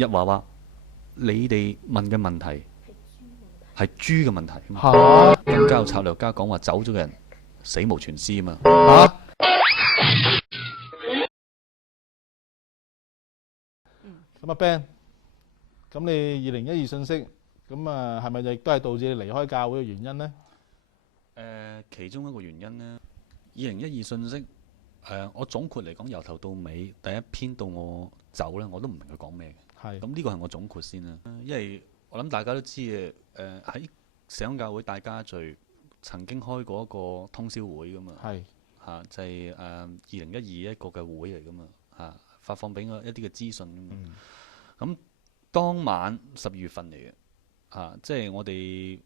日華話你哋問嘅問題係豬嘅問題，嚇更加有策略家講話走咗嘅人死無全屍啊嘛。嚇。咁阿 Ben，咁你2012信息，咁啊係咪亦都係導致你離開教會嘅原因呢？其中一個原因呢，2012信息，我總括嚟講，由頭到尾第一篇到我走咧，我都唔明佢講咩嘅。係咁呢個係我總括先啦，因為我諗大家都知嘅，喺社工教會大家聚曾經開過一個通宵會噶嘛，係就係2012一個嘅會嚟噶嘛，發放俾我一啲嘅資訊㗎嘛。咁當晚12月份嚟嘅，即係我哋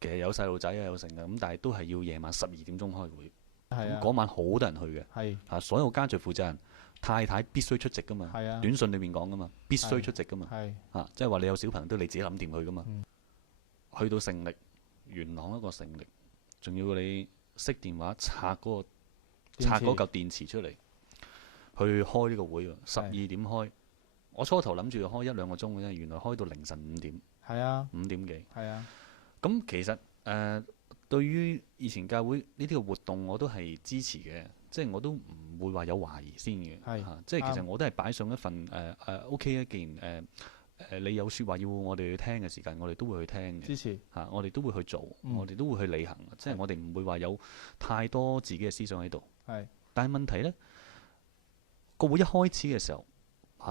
其實有細路仔啊有成嘅，咁但係都係要夜晚12點鐘開會。係啊，嗰晚好多人去嘅，係所有家聚負責人太太必須出席噶嘛，係啊，短信裏面講噶嘛，必須出席噶嘛，係即係話你有小朋友都你自己諗掂去噶嘛。去到勝利元朗一個勝利，仲要你熄電話拆嗰嚿電池出嚟去開呢個會喎，12點開。我初頭諗住開1-2個鐘嘅啫，原來開到凌晨5點，係啊5點幾。係啊，咁其實對於以前教會呢啲嘅活動，我都係支持嘅，即係我都唔會話有懷疑先嘅。即係其實我都係擺上一份OK 啊。既然你有説話要我哋去聽嘅時間，我哋都會去聽嘅。支持我哋都會去做，我哋都會去履行。即係我哋唔會話有太多自己嘅思想喺度。但係問題呢，個會一開始嘅時候，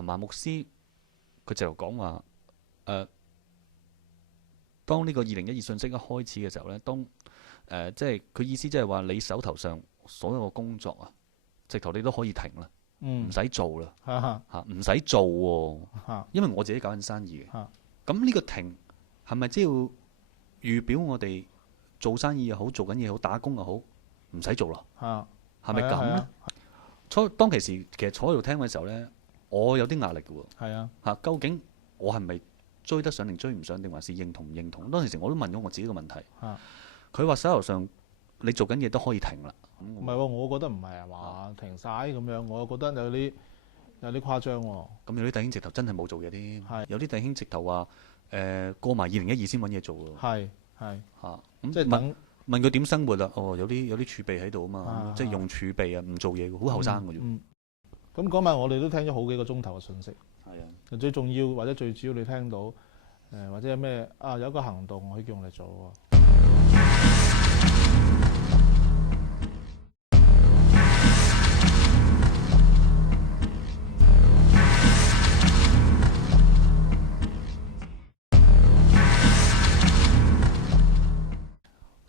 馬牧師佢就講話當呢個2012信息一開始嘅時候呢，即係佢意思即係話你手頭上所有嘅工作啊，直頭你都可以停啦，唔使做啦，唔使做喎，因為我自己搞緊生意嘅。咁呢個停係咪即係要預表我哋做生意又好，做緊嘢好，打工又好，唔使做啦？係咪咁呢？當其時其實坐喺度聽嘅時候呢，我有啲壓力嘅喎。究竟我係咪追得上定追唔上，定還是認同唔認同？當其時我都問咗我自己個問題。佢話手頭上你做緊嘢都可以停啦。唔係喎，我覺得唔係嘛，停晒咁樣，我覺得有啲誇張喎。咁有啲弟兄直頭真係冇做嘢添，有啲弟兄直頭話過埋2012先揾嘢做喎。咁即係等問佢點生活啦？有啲儲備喺度啊嘛，即係用儲備啊，唔做嘢，好後生嘅啫。咁嗰晚我哋都聽咗好幾個鐘頭嘅信息。最重要或者最主要你聽到或者有咩有一個行動可以叫我哋做喎。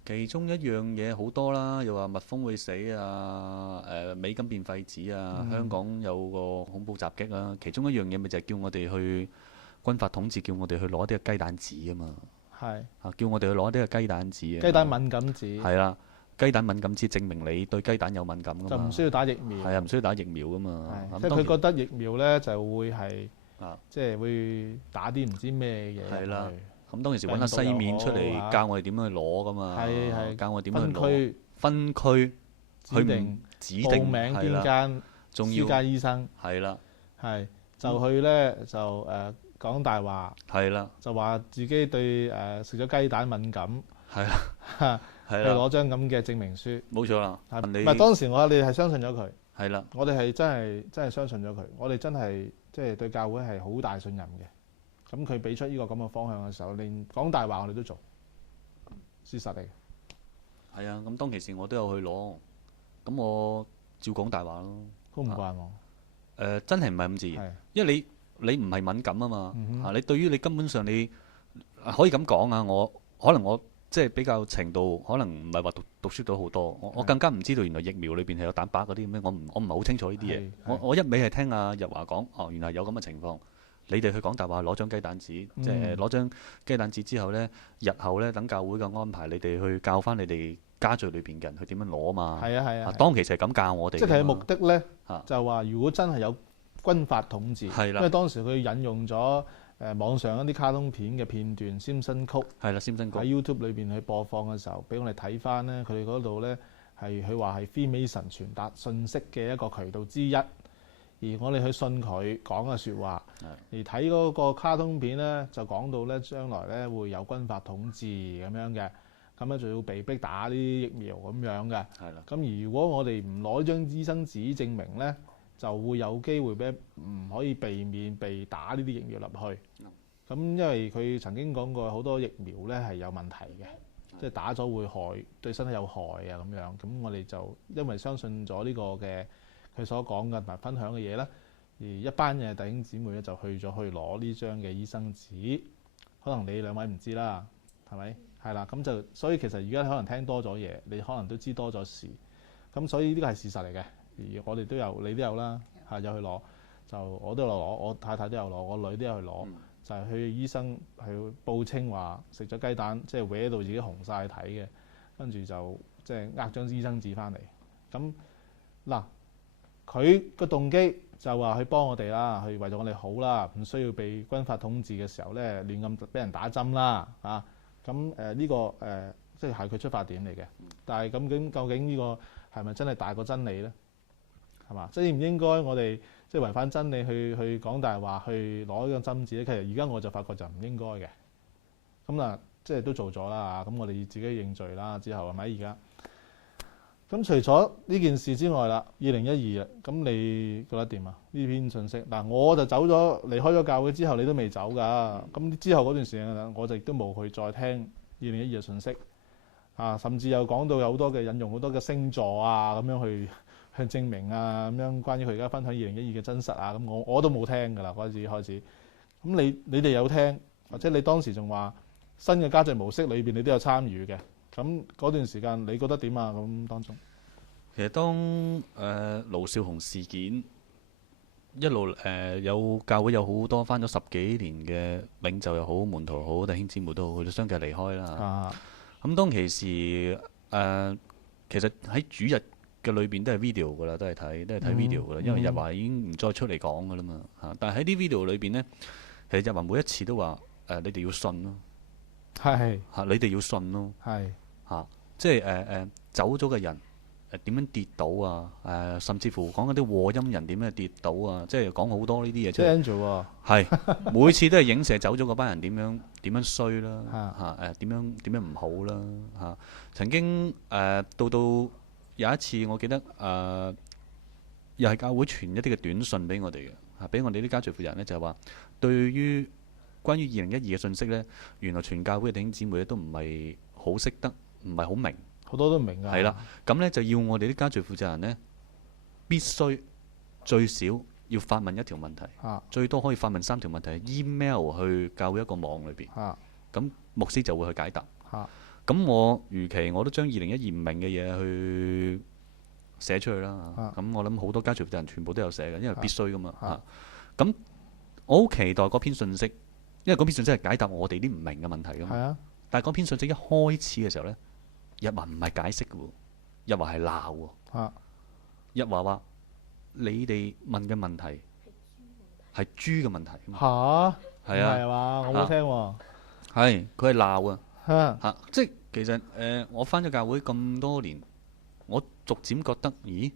其中一樣嘢好多啦，又話蜜蜂會死啊，美金變廢紙啊，香港有個恐怖襲擊啊。其中一樣嘢咪就係叫我哋去軍法統治，叫我哋去攞啲嘅雞蛋紙啊嘛。叫我哋去攞啲嘅雞蛋紙啊。雞蛋敏感紙。係啦，雞蛋敏感紙證明你對雞蛋有敏感㗎嘛。就唔需要打疫苗。係啊，唔需要打疫苗㗎嘛。即係佢覺得疫苗咧就會係即係會打啲唔知咩嘢。係啦。咁當其時揾下西面出嚟教我哋點樣去攞噶嘛，教我哋點樣去攞，分區指定報名邊間私家醫生，就去咧就講大話，就話自己對食咗雞蛋敏感，去攞張咁嘅證明書。冇錯啦，唔係當時我哋係相信咗佢，我哋係真係相信咗佢，我哋真係即係對教會係好大信任嘅。咁佢俾出呢個咁嘅方向嘅時候，連講大話我哋都做，事實嚟嘅。係啊，咁當其時我都有去攞，咁我照講大話咯。都唔怪我。真係唔係咁自然，因為你唔係敏感啊嘛。你對於你根本上你可以咁講啊，可能我即係比較程度，可能唔係話讀書到好多，我更加唔知道原來疫苗裏邊係有蛋白嗰啲咩，我唔係好清楚呢啲嘢。我一味係聽阿日華講，原來有咁嘅情況。你哋去講大話攞張雞蛋紙，即係攞張雞蛋紙之後呢，日後呢，等教會嘅安排，你哋去教翻你哋家聚裏邊嘅人去點樣攞嘛。當其實係咁教我哋。即係目的呢，就話如果真係有軍法統治，因為當時佢引用咗網上一啲卡通片嘅片段，《Simpson 曲》喺 YouTube 裏邊去播放嘅時候，俾我哋睇翻呢，佢哋嗰度呢，係佢話係 Freemason 傳達信息嘅一個渠道之一。而我哋去信佢講嘅説話，而睇嗰個卡通片咧就講到咧將來咧會有軍閥統治咁樣嘅，咁咧仲要被逼打啲疫苗咁樣嘅。咁而如果我哋唔攞張醫生紙證明咧，就會有機會俾唔可以避免被打呢啲疫苗入去。咁因為佢曾經講過好多疫苗咧係有問題嘅，即係打咗會害對身體有害啊咁樣。咁我哋就因為相信咗呢個嘅佢所講嘅同埋分享嘅嘢咧，而一班嘅弟兄姊妹咧就去攞呢張嘅醫生紙。可能你兩位唔知啦，係咪？係啦，咁就所以其實而家可能聽多咗嘢，你可能都知多咗事。咁所以呢個係事實嚟嘅。而我哋都有，你都有啦，有去攞，就我都有攞，我太太都有攞，我女都有去攞，就係去醫生去報稱話食咗雞蛋，即係搲到自己紅晒睇嘅，跟住就即係呃張醫生紙翻嚟。咁嗱，佢個動機就話去幫我哋啦，去為咗我哋好啦，唔需要被軍閥統治嘅時候咧亂咁俾人打針啦啊！咁呢個即係佢出發點嚟嘅。但係咁究竟呢個係咪真係大過真理咧？係嘛？即係應唔應該我哋即係違反真理去講大話，去攞呢個針紙咧？其實而家我就發覺就唔應該嘅。咁嗱，即係都做咗啦。咁我哋自己認罪啦。之後係咪而家？咁除咗呢件事之外啦，2012啦，咁你覺得點啊？呢篇信息嗱，我就走咗離開咗教會之後，你都未走㗎。咁之後嗰段時間我就亦都冇去再聽2012嘅信息啊，甚至有講到有好多嘅引用好多嘅星座啊，咁樣去證明啊，咁樣關於佢而家分享2012嘅真實啊，咁我都冇聽㗎啦，嗰陣時開始。咁你哋有聽，或者你當時仲話新嘅家族模式裏邊你都有參與嘅，咁嗰段時間你覺得點啊？咁當中其實當盧少雄事件一路有教會有好多返咗10幾年嘅領袖又好，門徒好，弟兄姊妹都好，佢都相繼離開啦。咁當其時其實喺主日嘅裏邊都係 video 㗎啦，都係睇 video 㗎啦，因為日華已經唔再出嚟講㗎啦嘛嚇。但係喺啲 video 裏邊呢，其實日華每一次都話你哋要信咯，係嚇，你哋要信咯，係嚇，即係走咗嘅人點樣跌倒啊？甚至乎講嗰啲禍音人點樣跌倒啊？即係講好多呢啲嘢出嚟。Angel 喎，係每次都係影射走咗嗰班人點樣衰啦嚇，點樣唔好啦嚇。曾經到有一次，我記得又係教會傳一啲嘅短信俾我哋嘅，俾我哋啲家族負責人咧，就係話對於關於2012嘅信息咧，原來全教會嘅弟兄姊妹咧都唔係好識得，唔係好明，好多都唔明㗎。係啦，咁咧就要我哋啲家族負責人咧必須最少要發問一條問題，最多可以發問3條問題 ，email 去教會一個網裏邊，咁牧師就會去解答。咁我如期我都將2012唔明嘅嘢去寫出去啦。咁我諗好多家族負責人全部都有寫嘅，因為必須噶嘛。咁我好期待嗰篇信息，因為嗰篇信息係解答我哋啲唔明嘅問題噶嘛。但係嗰篇信息一開始嘅時候咧，日華唔係解釋嘅喎，日華係鬧喎。日華話：你哋問嘅問題係豬嘅問題。係啊，係嘛？我冇聽喎。係，佢係鬧啊。即係其實我返咗教會咁多年，我逐漸覺得，咦，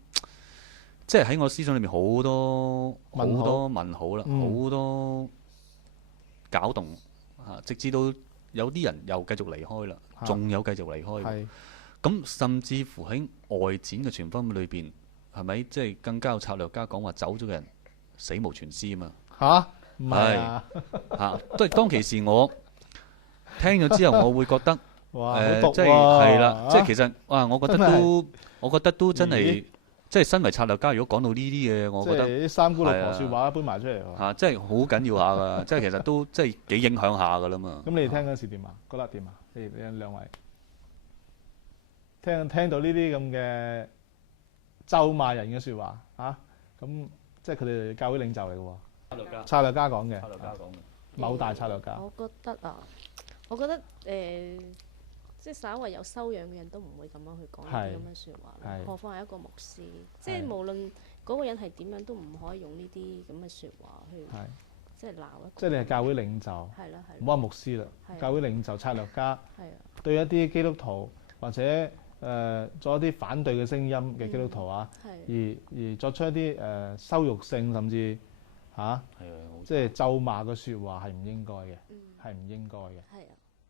即係喺我思想裏面好多問號啦，好多攪動直至到有啲人又繼續離開啦，仲有繼續離開。咁甚至乎喺外展嘅傳福音裏邊，係咪即係更加有策略家講話走咗嘅人死無全屍啊嘛？唔係啊！即係當其時我聽咗之後，我會覺得即係係啦，即係其實我覺得都真係，即係身為策略家，如果講到呢啲嘢，我覺得啲三姑六婆説話搬埋出嚟嚇，即係好緊要下㗎，即係其實都即係幾影響下㗎啦嘛。咁你哋聽嗰時點啊？覺得點啊？你兩位聽到呢啲咁嘅咒罵人嘅説話咁即係佢哋教會領袖嚟嘅喎，策略家講嘅，某大策略家。我覺得即係稍為有修養嘅人都唔會咁樣去講呢啲咁嘅説話，何況係一個牧師。即係無論嗰個人係點樣，都唔可以用呢啲咁嘅説話去即係鬧一個。即係你係教會領袖，係啦係。唔好話牧師啦，教會領袖、策略家，對一啲基督徒或者作一啲反對嘅聲音嘅基督徒啊，而作出一啲羞辱性甚至即係咒罵嘅説話係唔應該嘅，係唔應該嘅，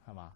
係嘛？